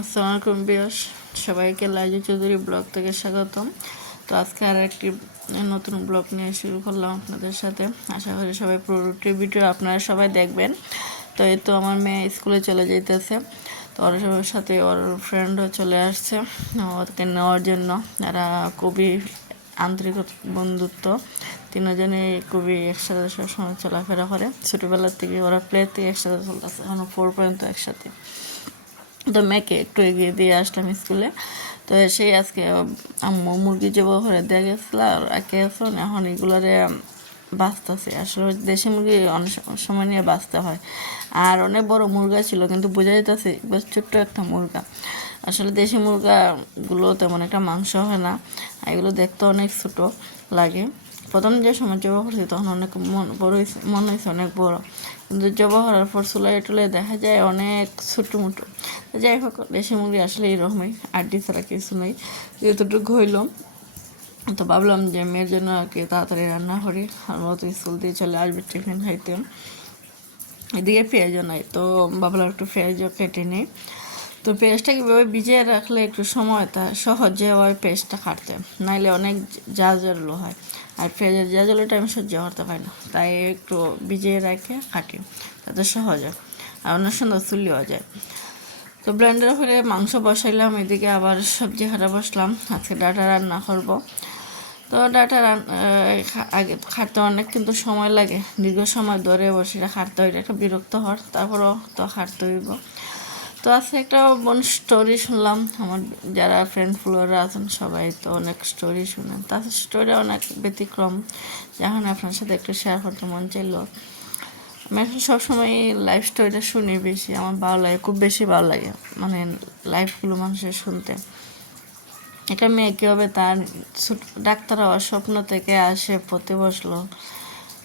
আসসালামু আলাইকুম বিয়াস, সবাইকে লাইজু চৌধুরী ব্লগ থেকে স্বাগতম। তো আজকে আর একটি নতুন ব্লগ নিয়ে শুরু করলাম আপনাদের সাথে। আশা করি সবাই পুরোটি ভিডিও আপনারা সবাই দেখবেন। তো এই তো আমার মেয়ে স্কুলে চলে যেতেছে, তো ওর সবার সাথে ওর ফ্রেন্ডও চলে আসছে ওকে নেওয়ার জন্য। এরা খুবই আন্তরিক বন্ধুত্ব, তিনজনে খুবই একসাথে সবসময় চলাফেরা করে। ছোটোবেলার থেকে ওরা প্লে থেকে একসাথে চলতেছে, এখনও 4 পর্যন্ত একসাথে। তো মেয়েকে একটু এগিয়ে দিয়ে আসলাম স্কুলে। তো সেই আজকে আম্মু মুরগি জবাই করে দিয়ে গেছিল আর এখন এগুলোরে বাঁচতেছে। আসলে দেশি মুরগি অনেক সময় নিয়ে বাঁচতে হয়, আর অনেক বড় মুরগা ছিল কিন্তু বোঝা যেতেছে বেশ ছোট্ট একটা মুরগা। আসলে দেশি মুরগাগুলো তেমন একটা মাংস হয় না, এগুলো দেখতে অনেক ছোটো লাগে। প্রথম যে সময় জবা করছি তখন অনেক বড় মনে হয়েছে অনেক বড়, কিন্তু জবা করার পর চুলাই টুলাই দেখা যায় অনেক ছোটো মোটো। যাই হোক, দেশি মুরগি আসলে এইরকমই, আড্ডি ছাড়া কিছু নেই। যতটুকু হইল তো ভাবলাম যে মেয়ের জন্য আর কি তাড়াতাড়ি রান্না করি, আর মতো স্কুল দিয়ে চলে আসবে টিফিন খাইতে। এদিকে পেঁয়াজও নাই, তো ভাবলাম একটু পেঁয়াজও কেটে নিই। তো পেঁয়াজটা কীভাবে ভিজিয়ে রাখলে একটু সময় তা সহজে হয় পেঁয়াজটা কাটতে, নাইলে অনেক জাজলো হয়। আর পেঁয়াজের জাজলোটা আমি সহ্য করতে পারি না, তাই একটু ভিজিয়ে রেখে কাটি, তাতে সহজ হয় আর অনেক সুন্দর চুলিও যায়। তো ব্লেন্ডার করে মাংস বসাইলাম, এদিকে আবার সবজি কাটা বসলাম। আজকে ডাটা রান্না করব। তো ডাটা আগে খাটতে অনেক কিন্তু সময় লাগে, দীর্ঘ সময় ধরে বসে খাটতে হয়, একটা বিরক্ত হওয়ার, তারপরও তো খাটতে হইব। তো আজকে একটা স্টোরি শুনলাম, আমার যারা ফ্রেন্ড ফলোয়াররা আছেন সবাই তো অনেক স্টোরি শুনেন, তাদের স্টোরি অনেক ব্যতিক্রম, যখন আপনার সাথে একটু শেয়ার করতে মন চাইলো। আমি আসলে সবসময় লাইফ স্টোরিটা শুনি বেশি, আমার ভালো লাগে, খুব বেশি ভালো লাগে মানে লাইফগুলো মানুষের শুনতে। একটা মেয়ে কীভাবে তার ডাক্তার হওয়ার স্বপ্ন থেকে আসে পথে বসলো,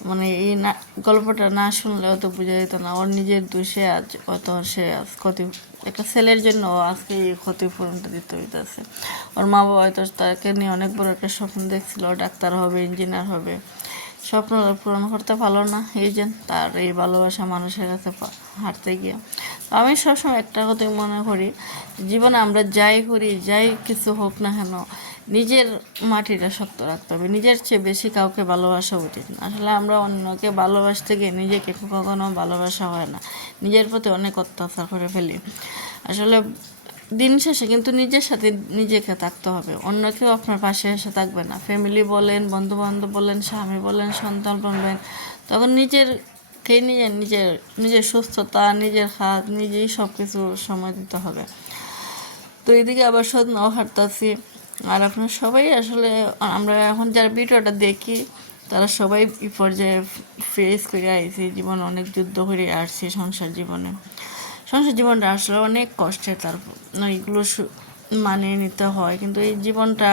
মানে এই না গল্পটা না শুনলেও তো বোঝা যেত না ওর নিজের দোষে আজ অত সে আজ ক্ষতি, একটা ছেলের জন্য আজকে এই ক্ষতিপূরণটা দিতে হইতেছে। ওর মা বাবা হয়তো তাকে নিয়ে অনেক বড় একটা স্বপ্ন দেখছিল, ডাক্তার হবে, ইঞ্জিনিয়ার হবে, স্বপ্ন পূরণ করতে পারলো না, এই যে তার এই ভালোবাসা মানুষের কাছে হাঁটতে গিয়ে। আমি সবসময় একটা কথাই মনে করি, জীবনে আমরা যাই করি, যাই কিছু হোক না কেন, নিজের মাটিটা শক্ত রাখতে হবে, নিজের চেয়ে বেশি কাউকে ভালোবাসা উচিত না। আসলে আমরা অন্যকে ভালোবাসতে গিয়ে নিজেকে কখনো ভালোবাসা হয় না, নিজের প্রতি অনেক অত্যাচার করে ফেলি। আসলে দিন শেষে কিন্তু নিজের সাথে নিজেকে থাকতে হবে, অন্য কেউ আপনার পাশে এসে থাকবে না। ফ্যামিলি বলেন, বন্ধুবান্ধব বলেন, স্বামী বলেন, সন্তান বলবেন, তখন নিজেরকে নিজের সুস্থতা, নিজের হাত নিজেই সব কিছু সময় দিতে হবে। তো এদিকে আবার সদনাও হাঁটতেছি, আর আপনার সবাই আসলে আমরা এখন যারা ভিডিওটা দেখি তারা সবাই এই পর্যায়ে ফেস করে আইছি, জীবন অনেক যুদ্ধ করে আসছে। সংসার জীবনটা আসলে অনেক কষ্টের, তারপর এইগুলো মানিয়ে নিতে হয়, কিন্তু এই জীবনটা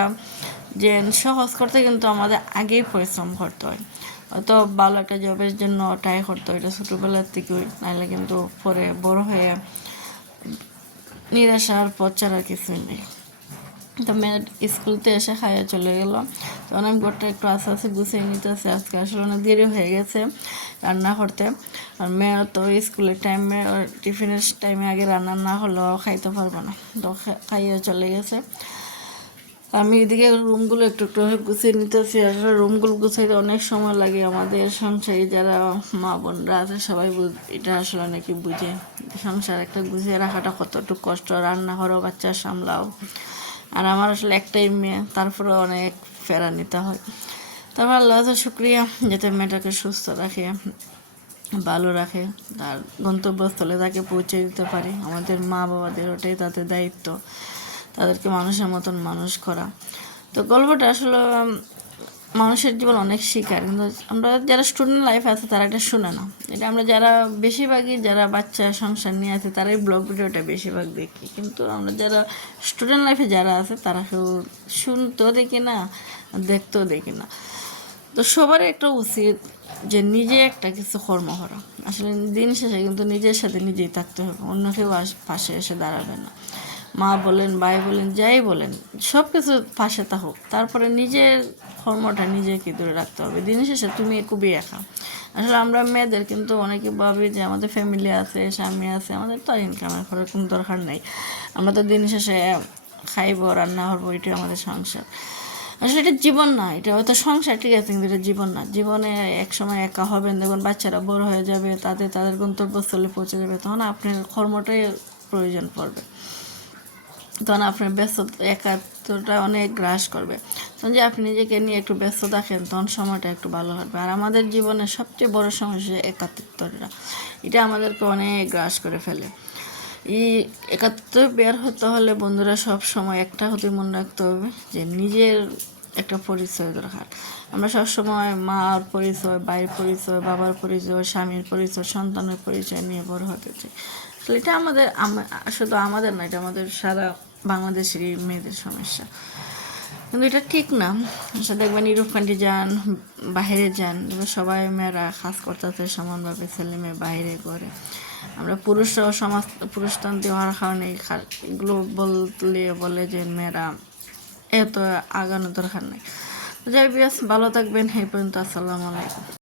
যে সহজ করতে কিন্তু আমাদের আগেই পরিশ্রম করতে হয়। হয়তো ভালো একটা জবের জন্য ট্রাই করতে হয়, এটা ছোটোবেলার থেকেই, নাহলে কিন্তু পরে বড় হয়ে নিরাশার পথ ছাড়া কিছুই নেই। তো মেয়ে স্কুলতে এসে খাইয়ে চলে গেল, তখন আমি ঘরটা একটু আস্তে আস্তে গুছিয়ে নিতেছি। আজকে আসলে অনেক দেরি হয়ে গেছে রান্না করতে, আর মেয়েও তো স্কুলের টাইমে টিফিনের টাইমে আগে রান্না না হলেও খাইতে পারবে না, তো খাইয়ে চলে গেছে। আমি এদিকে রুমগুলো একটু একটু গুছিয়ে নিতেছি। আসলে রুমগুলো গুছাইতে অনেক সময় লাগে, আমাদের সংসারী যারা মা বোনরা আছে সবাই এটা আসলে অনেকে বুঝে, সংসার একটা গুছিয়ে রাখাটা কতটুকু কষ্ট, রান্না করো, বাচ্চা সামলাও। আর আমার আসলে একটাই মেয়ে, তারপরে অনেক ফেরা নিতে হয়। তারপর আল্লাহ শুক্রিয়া যাতে মেয়েটাকে সুস্থ রাখে, ভালো রাখে, তার গন্তব্যস্থলে তাকে পৌঁছে দিতে পারি। আমাদের মা বাবাদের ওটাই তাদের দায়িত্ব, তাদেরকে মানুষের মতন মানুষ করা। তো গল্পটা আসলে মানুষের জীবন অনেক শিকার, কিন্তু আমরা যারা স্টুডেন্ট লাইফ আছে তারা এটা শুনে না। এটা আমরা যারা বেশিরভাগই যারা বাচ্চা সংসার নিয়ে আছে তারাই ব্লগ ভিডিওটা বেশিরভাগ দেখি, কিন্তু আমরা যারা স্টুডেন্ট লাইফে যারা আছে তারা কেউ শুনতেও দেখি না, দেখতেও দেখি না। তো সবারই একটা উচিত যে নিজে একটা কিছু কর্ম করা। আসলে দিন শেষে কিন্তু নিজের সাথে নিজেই থাকতে হবে, অন্য কেউ পাশে এসে দাঁড়াবে না। মা বলেন, ভাই বলেন, যাই বলেন, সব কিছু পাশে থাকুক, তারপরে নিজের কর্মটা নিজেকে দূরে রাখতে হবে। দিন শেষে তুমি খুবই একা। আসলে আমরা মেয়েদের কিন্তু অনেকে ভাবি যে আমাদের ফ্যামিলি আছে, স্বামী আছে, আমাদের তো আর ইনকামের করার কোনো দরকার নেই, আমরা তো দিন শেষে খাইব, রান্না করবো, এটাই আমাদের সংসার। আসলে এটা জীবন না, এটা হয়তো সংসার ঠিক আছে, কিন্তু এটা জীবন না। জীবনে এক সময় একা হবেন, দেখবেন বাচ্চারা বড় হয়ে যাবে, তাদের গন্তব্যস্থলে পৌঁছে যাবে, তখন আপনার কর্মটাই প্রয়োজন পড়বে, তখন আপনার ব্যস্ত একাত্মটা অনেক গ্রাস করবে। তখন যে আপনি নিজেকে নিয়ে একটু ব্যস্ত থাকেন, তখন সময়টা একটু ভালো হবে। আর আমাদের জীবনের সবচেয়ে বড় সমস্যা একাত্মটা, এটা আমাদেরকে অনেক গ্রাস করে ফেলে। এই একাত্ম বের হতে হলে বন্ধুরা সব সময় একটা হতে মনে রাখতে হবে যে নিজের একটা পরিচয় দরকার। আমরা সবসময় মার পরিচয়, ভাইয়ের পরিচয়, বাবার পরিচয়, স্বামীর পরিচয়, সন্তানের পরিচয় নিয়ে বড় হতে চাই। আসলে এটা শুধু আমাদের না, এটা আমাদের সারা বাংলাদেশেরই মেয়েদের সমস্যা, কিন্তু এটা ঠিক না। আসলে দেখবেন ইউরোপ কান্ট্রি যান, বাইরে যান, সবাই মেয়েরা কাজ করতেছে সমানভাবে, ছেলে মেয়ে বাইরে করে। আমরা পুরুষরাও পুরুষতান্ত্রিক হওয়ার কারণে এগুলো বলে যে মেয়েরা এত আগানো দরকার নেই। যাই বিয়াস, ভালো থাকবেন। এই পর্যন্ত, আসসালামু আলাইকুম।